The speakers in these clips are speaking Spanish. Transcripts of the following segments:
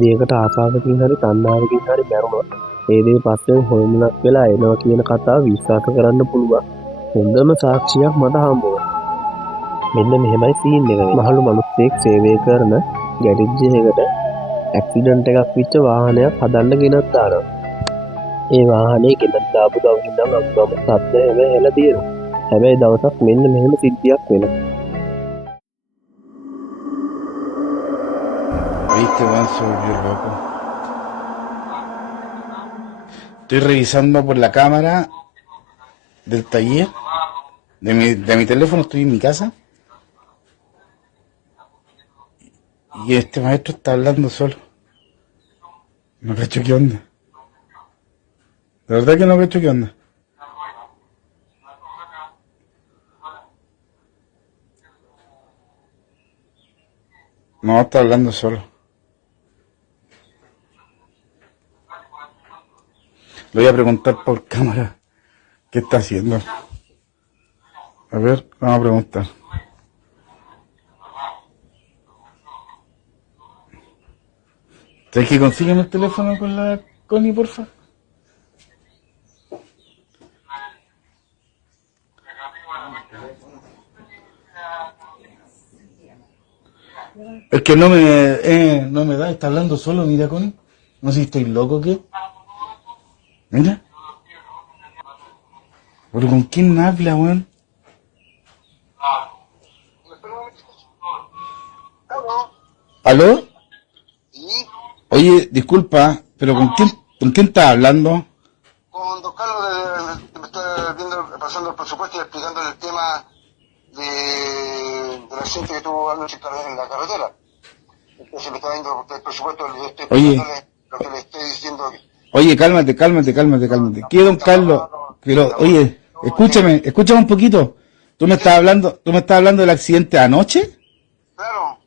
දෙයකට ආසාවකින් හරි තණ්හාවකින් හරි මැරුණොත් ඒ දේ පස්සේ හොයමුණක් වෙලා එනවා කියන කතාව විශ්වාස කරන්න පුළුවන්. හොඳම සාක්ෂියක් මට හම්බ වුණා. මෙන්න මෙහෙමයි සීන් එක. මහලු මිනිස්සෙක් සේවය කරන ගැරේජ් එකකට ඇක්සිඩන්ට් එකක් වෙච්ච වාහනයක් හදන්න ගෙනත් දානවා. ඒ වාහනේ ගෙනත් දාපු දවසින් නම් අමුතුම සද්ද හැලා තියෙනවා. හැබැයි දවසක් මෙන්න මෙහෙම සිද්ධියක් වෙනවා. Viste, weón, se volvió loco. Estoy revisando por la cámara del taller, de mi teléfono, estoy en mi casa. Y este maestro está hablando solo. No cacho qué onda. De verdad que no cacho qué onda. No, está hablando solo. Le voy a preguntar por cámara qué está haciendo. A ver, vamos a preguntar. ¿Sabes que consígueme el teléfono con la Connie, porfa? Es que no me da, está hablando solo, mira, Connie. No sé si estoy loco o qué. Mira. ¿Pero con quién habla, weón? ¿Aló? ¿Sí? Oye, disculpa, pero ¿con quién estás hablando? Con don Carlos me está viendo, pasando el presupuesto y explicándole el tema del accidente que tuvo anoche en la carretera. Entonces me está viendo el presupuesto y estoy explicándole lo que le estoy diciendo. Oye, cálmate. ¿Qué, don Carlos? Pero, oye, escúchame un poquito. ¿Tú me estás hablando del accidente de anoche? Claro.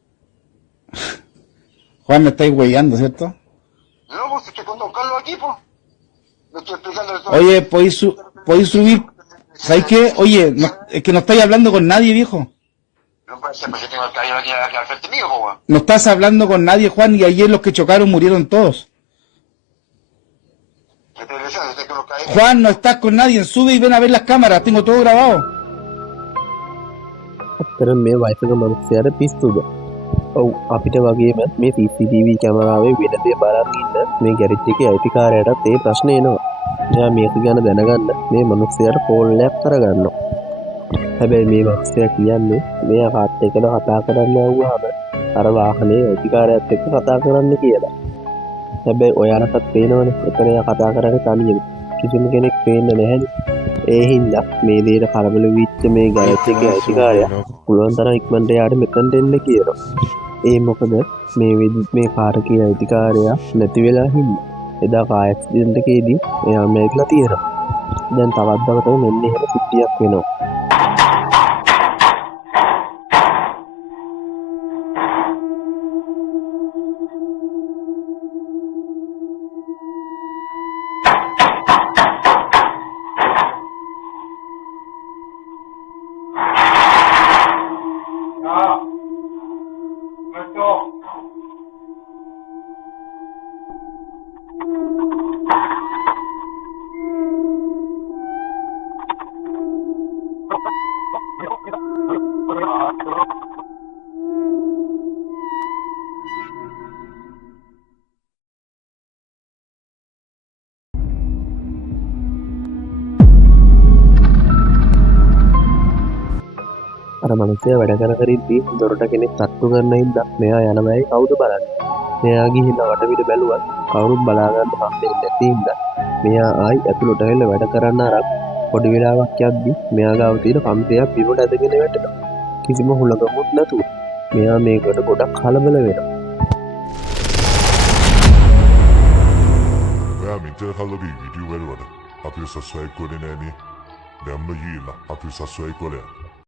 Juan, me estáis huellando, ¿cierto? No, pues estoy con don Carlos aquí, pues. Le estoy explicándole todo. Oye, ¿podéis subir? ¿Sabes qué? Oye, es que no estáis hablando con nadie, viejo. No puede ser, pues yo tengo el caballero aquí al frente mío, pues, weón. No estás hablando con nadie, Juan, y ayer los que chocaron murieron todos. ¿Qué te decía? Desde que los caballeros... Juan, no estás con nadie, sube y ven a ver las cámaras, tengo todo grabado. අත්තර මේ වයසක මිනිස්සයාට පිස්සුද? ඔව් අපිට වගේම මේ CCTV කැමරාවේ වෙන දේ බලන් ඉන්න මේ ගැරේජ් එකේ අයිතිකාරයාටත් ඒ ප්‍රශ්නේ එනවා. එයා මේක ගැන දැනගන්න මේ මිනිස්සයාට කෝල් එකක් කරගන්නවා. හැබැයි මේ මිනිස්සයා කියන්නේ මෙයා කාත් එක්කද කතා කරන්න යවුවාම අර වාහනේ අයිතිකාරයාත් එක්ක කතා කරන්න කියලා. හැබැයි ඔයාලටත් පේනවනේ එතන එයා කතා කරන්නේ තනියම. කිසිම කෙනෙක් පේන්නේ නැහැනේ. ඒ හින්දා මේ දේට කලබල වෙච්ච මේ ගැරේජ් එකේ අයිතිකාරයා පුළුවන් තරම් ඉක්මනට යාට මෙතනට එන්න කියනවා. ඒ මොකද මේ කාර් එකේ අයිතිකාරයා නැති වෙලා හින්දා. එදා කාර් ඇක්සිඩන්ට් එකේදී එයා මැරිලා තියෙනවා. දැන් තවත් දවසක මෙන්න එහෙම සිද්ධියක් වෙනවා. අර මිනිස්සයා වැඩ කරද්දී දොරට කෙනෙක් තට්ටු කරන හින්දා මෙයා යන බෑයි කවුද බලන්නේ. මෙයා ගිහින් වටපිට බැලුවත් කවුරුත් බලා ගන්න හම්බෙන්නේ නැති හින්දා මෙයා ආයි ඇතුළට ඇවිල්ලා වැඩ කරන්න අරන් පොඩි වෙලාවක් යද්දි මෙයා ගාව තියෙන කම්පියක් බිමට ඇදගෙන වැටෙනවා. කිසිම හුලඟකුත් නැතුව. මෙයා මේකට ගොඩක් කලබල වෙනවා. ඔයා මෙතන කල්ලෝගේ වීඩියෝ වල අපිව සබ්ස්ක්‍රයිබ් කරේ නෑනේ. දැම්ම ගිහිල්ලා අපිව සබ්ස්ක්‍රයිබ් කරලා